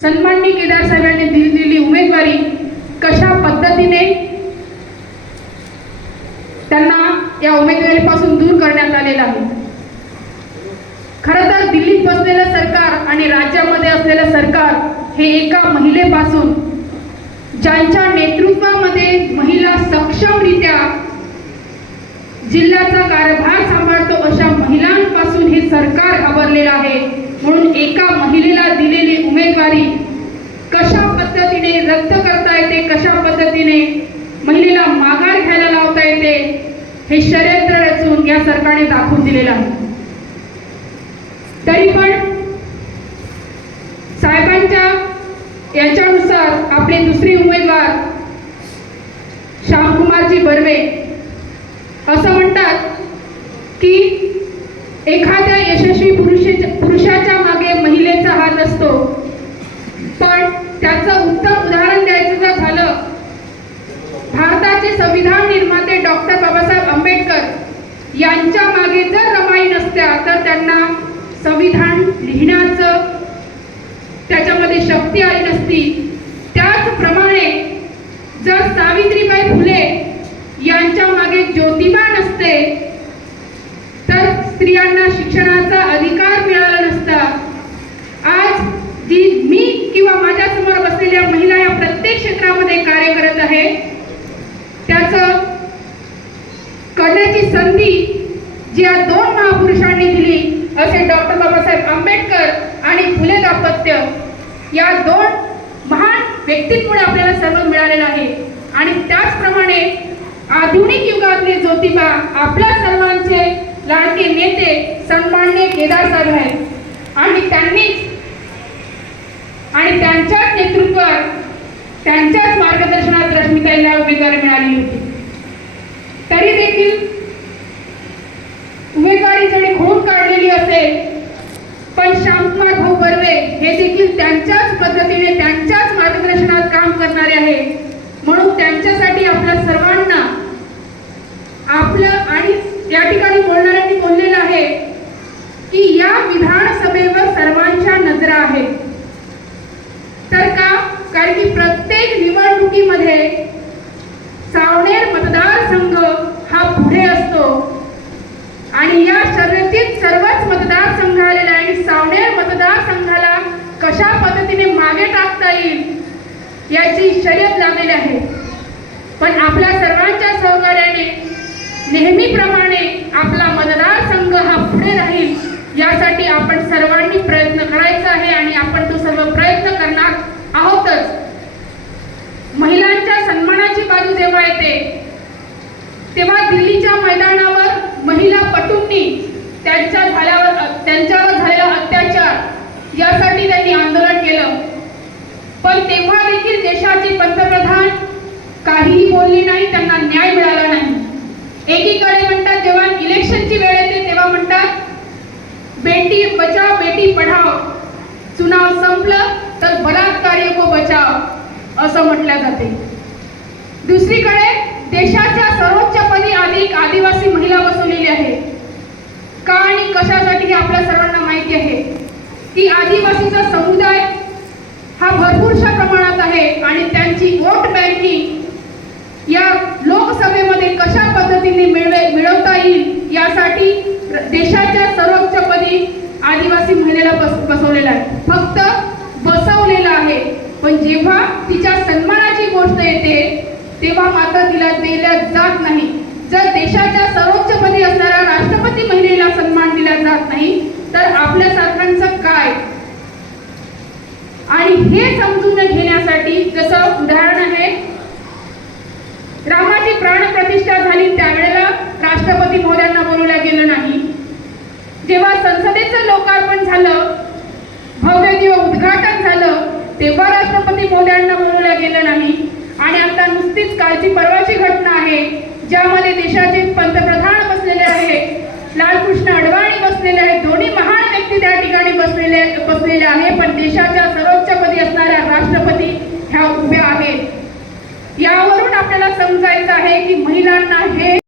सन्माननीय केदार साहेबांनी दिलेली उमेदवारी कशा पद्धतीने त्यांना या उमेदवारीपासून दूर करण्यात आलेला आहे? खरं तर दिल्लीत बसलेलं सरकार आणि राज्यामध्ये असलेलं सरकार हे एका महिलेपासून ज्यांच्या नेतृत्वामध्ये महिला सक्षमरित्या जिल्ह्याचा कारभार सांभाळतो अशा महिलांपासून हे सरकार आवरलेलं आहे. म्हणून एका महिलेला दिले उमेदवारी कशा पद्धतीने रद्द करता येते कशा पद्धतीने महिलेला माघार घ्यायला लावता येते हे षडयंत्र रचून या सरकारने दाखवून दिलेलं आहे. तरी पण साहेबांच्या याच्यानुसार आपले दुसरे उमेदवार श्यामकुमारजी बर्वे असं म्हणतात की एखाद्या यशस्वी पुरुषाच्या पुरुषाच्या मागे महिलेचा हात असतो पण त्याचं उत्तम उदाहरण द्यायचं जर झालं भारताचे संविधान निर्माते डॉक्टर बाबासाहेब आंबेडकर यांच्या मागे जर रमाई नसत्या तर त्यांना संविधान लिहिण्याचं त्याच्यामध्ये शक्ती आली नसती. त्याचप्रमाणे जर सावित्रीबाई फुले यांच्या मागे ज्योतिबा नसते तर स्त्रियांना शिक्षणा अधिकार मिळाला नसता आज जी मी किंवा माझ्यासमोर बसलेल्या महिला या प्रत्येक क्षेत्रामध्ये कार्य करत आहे त्याचं करण्याची संधी जी या दोन महापुरुषांनी दिली असे डॉक्टर बाबासाहेब आंबेडकर आणि फुले दाम्पत्य या दोन महान व्यक्तींमुळे आपल्याला सर्व मिळालेलं आहे. आणि त्याचप्रमाणे आधुनिक युगातले ज्योतिबा आपल्या सर्वांचे लाडके नेते सन्मान्य केदार साहेब आहेत. आणि त्यांनीच आणि त्यांच्याच नेतृत्वात त्यांच्याच मार्गदर्शनात रश्मिताईला उमेदवारी मिळाली होती. तरी देखील उमेदवारी जरी खोडून काढलेली असेल पण श्यामकुमार भाऊ बर्वे हे देखील त्यांच्याच पद्धतीने त्यांच्याच मार्गदर्शनात काम करणारे आहे म्हणून त्यांच्यासाठी आपल्या सर्वांना आपलं आणि या ठिकाणी बोलणाऱ्यांनी बोललेलं आहे की या विधानसभेवर सर्वांच्या नजरा आहेत. तर का? कारण की प्रत्येक निवडणुकीमध्ये सावनेर मतदारसंघ हा पुढे असतो. आणि या शर्यतीत सर्वच मतदारसंघ आलेला आहे आणि सावनेर मतदारसंघाला कशा पद्धतीने मागे टाकता येईल याची शर्यत लागलेली आहे. पण आपल्या सर्वांच्या सहकार्याने नेहमीप्रमाणे आपला मतदारसंघ हा पुढे राहील यासाठी आपण सर्वांनी प्रयत्न करायचा आहे आणि आपण तो सर्व प्रयत्न करणार आहोतच. महिलांच्या सन्मानाची बाजू जेव्हा येते तेव्हा दिल्लीच्या मैदानावर महिला पटूंनी त्यांच्या झाल्यावर त्यांच्यावर झालेला अत्याचार यासाठी त्यांनी आंदोलन केलं पण तेव्हा देखील देशाचे पंतप्रधान काहीही बोलली नाही त्यांना न्याय मिळाला नाही. एकीकडे म्हणतात जेव्हा इलेक्शनची वेळ येते तेव्हा म्हणतात बेटी बचाव बेटी पढाव. चुनाव संपलं तर बलात्कारी को बचाव. असं म्हटलं जाते. दुसरीकडे देशाच्या सर्वोच्च पदी अधिक आदिवासी महिला बसवलेली आहे. का आणि कशासाठी हे आपल्या सर्वांना माहिती आहे? की आदिवासीचा समुदाय हा भरपूरशा प्रमाणात आहे आणि त्यांची वोट बँक या लोकसभेमध्ये कशा पद्धतीने मिळवे मिळवता येईल यासाठी देशाच्या सर्वोच्चपदी आदिवासी महिलेला बस बसवलेला आहे. फक्त बसवलेलं आहे. पण जेव्हा तिच्या सन्मानाची गोष्ट येते तेव्हा मात्र तिला दिल्या जात नाही. जर देशाच्या सर्वोच्चपदी असणाऱ्या राष्ट्रपती महिलेला सन्मान दिला जात नाही तर आपल्या सारख्यांचं काय? आणि हे समजून घेण्यासाठी जसं उदाहरण आहे रामाची प्राणप्रतिष्ठा झाली त्यावेळेला राष्ट्रपती महोदयांना बोलवलं गेलं नाही. जेव्हा संसदेचं लोकार्पण झालं भव्य दिव्य उद्घाटन झालं तेव्हा राष्ट्रपती महोदयांना बोलवलं गेलं नाही. आणि आता नुसतीच कालची परवाची घटना आहे ज्यामध्ये देशाचे पंतप्रधान बसलेले आहेत लालकृष्ण अडवाणी बसलेले आहेत दोन्ही महान व्यक्ती त्या ठिकाणी बसलेले बसलेले आहे पण देशाच्या सर्वोच्च पदी असणाऱ्या राष्ट्रपती ह्या उभ्या आहेत. यावरून आपल्याला समजायचं आहे की महिलांना हे